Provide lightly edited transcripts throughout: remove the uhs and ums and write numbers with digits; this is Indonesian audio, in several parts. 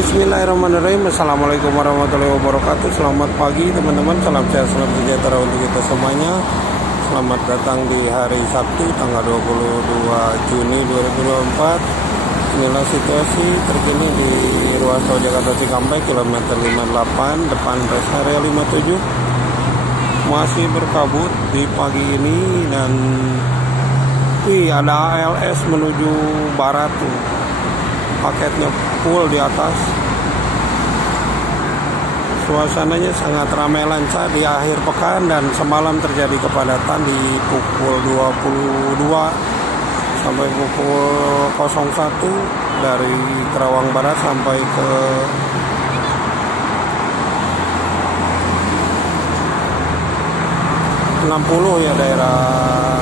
Bismillahirrahmanirrahim. Assalamualaikum warahmatullahi wabarakatuh. Selamat pagi teman-teman. Salam sehat, salam sejahtera untuk kita semuanya. Selamat datang di hari Sabtu tanggal 22 Juni 2024. Inilah situasi terkini di ruas tol Jakarta Cikampek kilometer 58 depan rest area 57. Masih berkabut di pagi ini dan ada ALS menuju barat tuh. Paketnya full di atas. Suasananya sangat ramai lancar di akhir pekan dan semalam terjadi kepadatan di pukul 22 sampai pukul 01 dari Kerawang Barat sampai ke ya daerah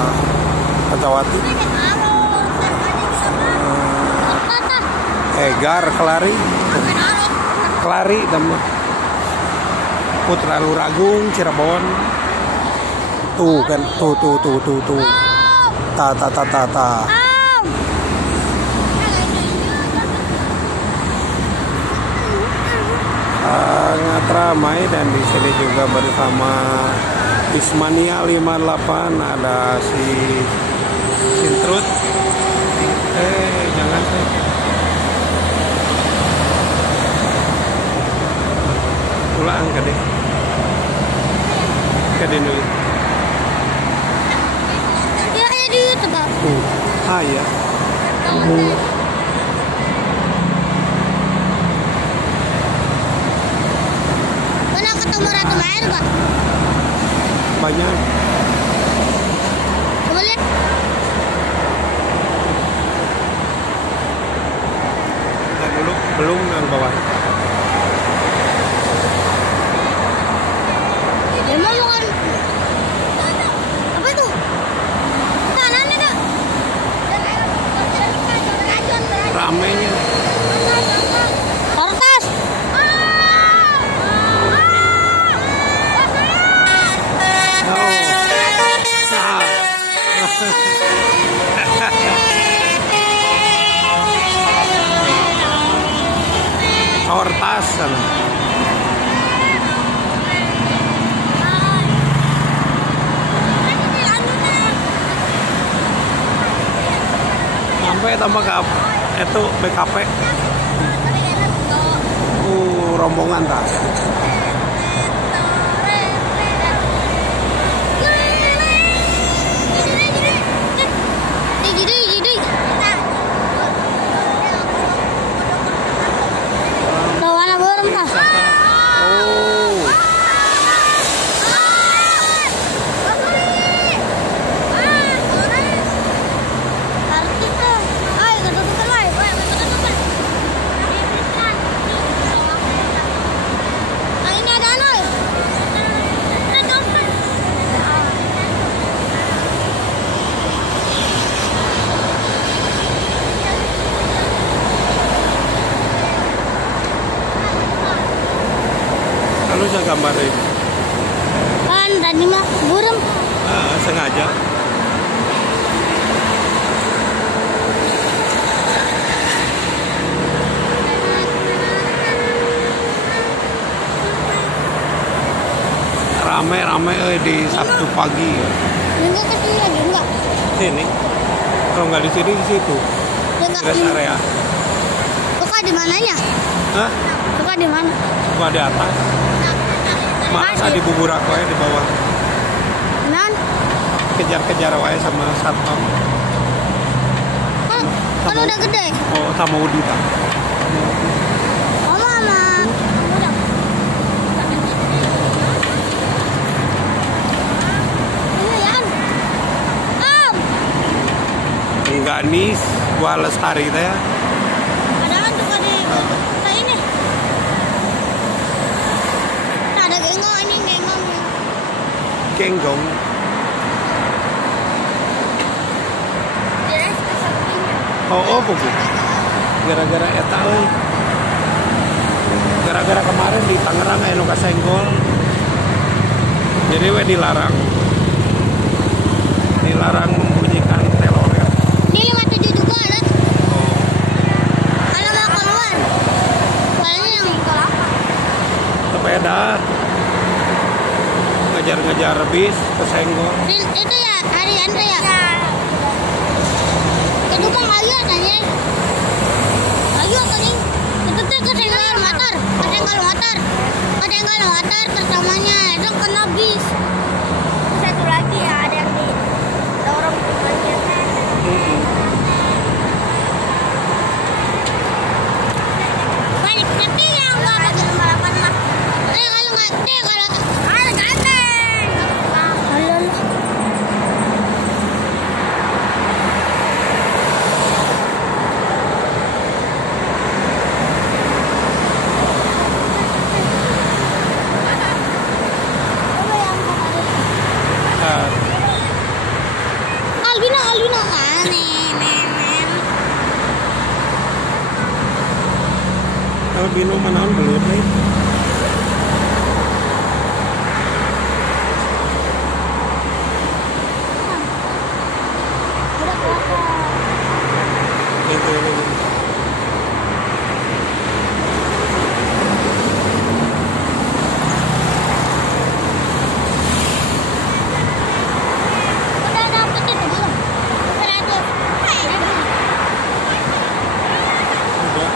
Kacawati. Egar, Kelari, Putra Luragung, Cirebon. Tuh kan, tuh. Ta. Sangat ramai dan di sini juga bersama Ismania 58 ada si Sintrut. Jangan sih. Pulang ke deh. Ya di YouTube. Iya. Pernah ketemu Ratu Maer, Pak? Banyak. Coba lihat. Nah, dulu belum yang bawah. Apa itu? Tanahnya dah. Ramainya. Kertas. Kertas sana. Sampai tambah ke itu BKP. Rombongan tas. Jadi. Lawan apa tas? Lalu saya gambarin. Kan tadi mah burem. Sengaja. Ramai di Sabtu pagi. Enggak ke sini lagi enggak? Sini. Kalau nggak di sini di situ. Rest area. Buka di mananya? Hah? Buka di mana? Gua di atas. Masa di Buburak wae di bawah. Man. Kejar-kejar wae sama satpam. Kan udah gede. Oh, sama Udi tak. Mama. Udah. Enggak nih, gua lestari teh ya. Padahal juga di kayak ini. Ada genggong. Genggong. Oh, Bu. Gara-gara eta euy. Gara-gara kemarin di Tangerang aya nu kasenggol. Jadi we dilarang membunyikan telolet. Ini 57 juga ada. Kalau mau keluar. Kalau ngejar-ngejar bis kesenggol. Itu ya hari Andre ya? Itu kan ayo tanya. Ayo tanya. Itu tuh kesenggol motor. Kesenggol motor pertamanya itu kena bis. Satu lagi ya ada yang di dorong ke bagian. Banyak nanti yang nggak lagi balapan mah. Kalau nggak kalau ganteng. Halo. Albino Albino mana belut nih? Itu. udah dapet itu belum? Udah ada. Udah.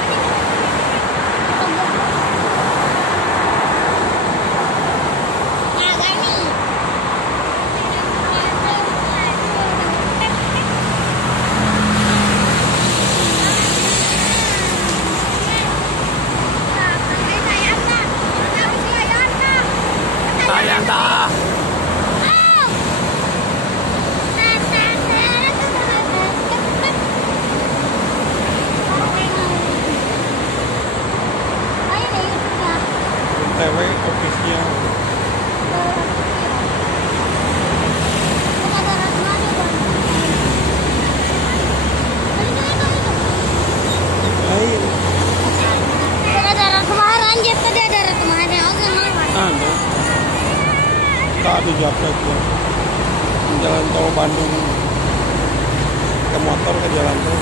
Nah, gani. Sayang tak. TW official. Ayo. Ada. Tadi japret ya. Jalan tol Bandung ke motor ke jalan tol.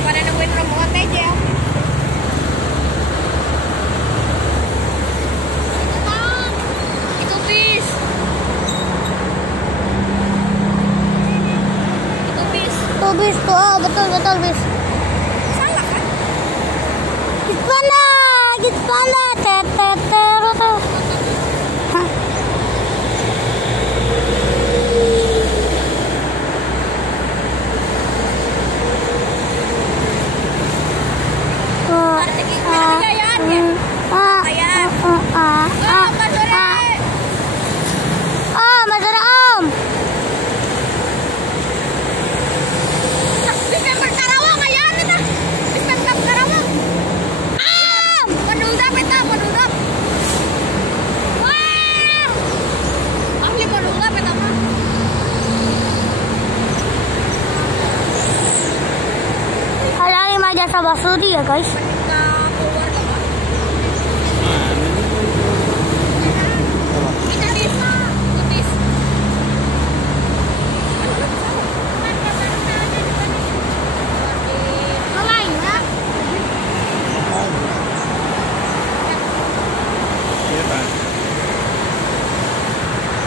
Pada nungguin rombongan aja. Itu bis. Itu bis tuh, oh, betul bis. Salah kan? Gitu mana, tuh. Hah? Jasa Basudi ya guys.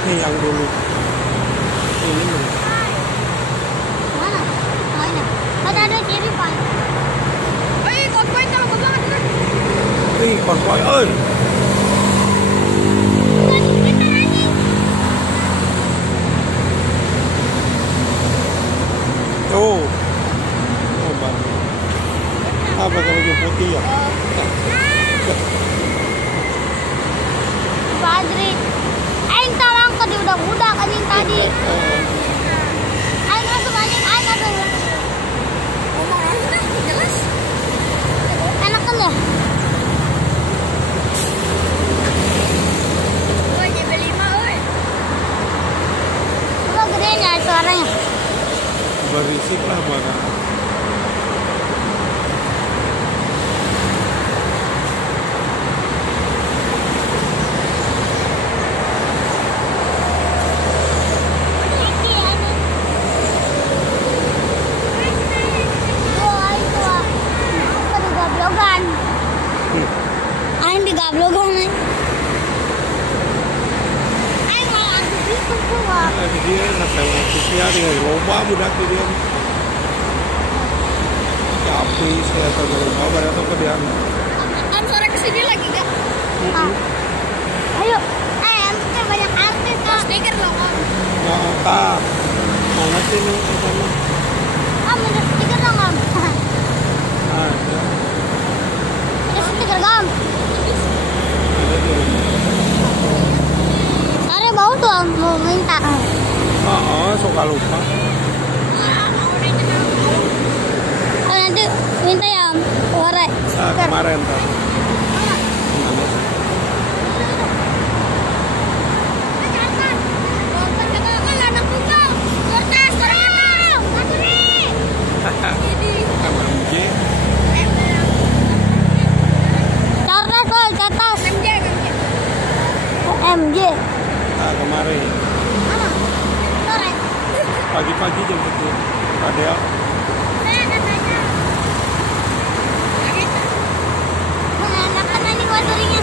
Ini yang dulu. Ini belum. Mana? Mana? Ada kiri pak. Konvoy tahu banget kan? Ih, konvoy, oi. Oh, Bandung. Apa kalau baju putih ya? Badri, aing talang ke di udah kan yang tadi. Aing masuk aing ada. Ngomong aja dah, jelas. Enak kan ya? Oi, JB5, oi. Udah gede ya suaranya. Berisik lah barang. Wah, dia nggak sisnya tinggal loba budak dia. Tapi saya tahu loba pada tuh ke dia. Om sore kesini lagi gak? Ayo, kan banyak artis kok. Stiker dong om. Nggak tak. Mana sih nih sana? Om ada stiker dong om. Ada. Ada stiker om. Ada tuh. Ada bau tuh om mau minta. Suka lupa. Oh nanti minta ya om. Warai. Kemarin tuh. MJ. Nah, kemarin. Sore. Pagi-pagi jam 7. Ada. Enak kan ini motornya.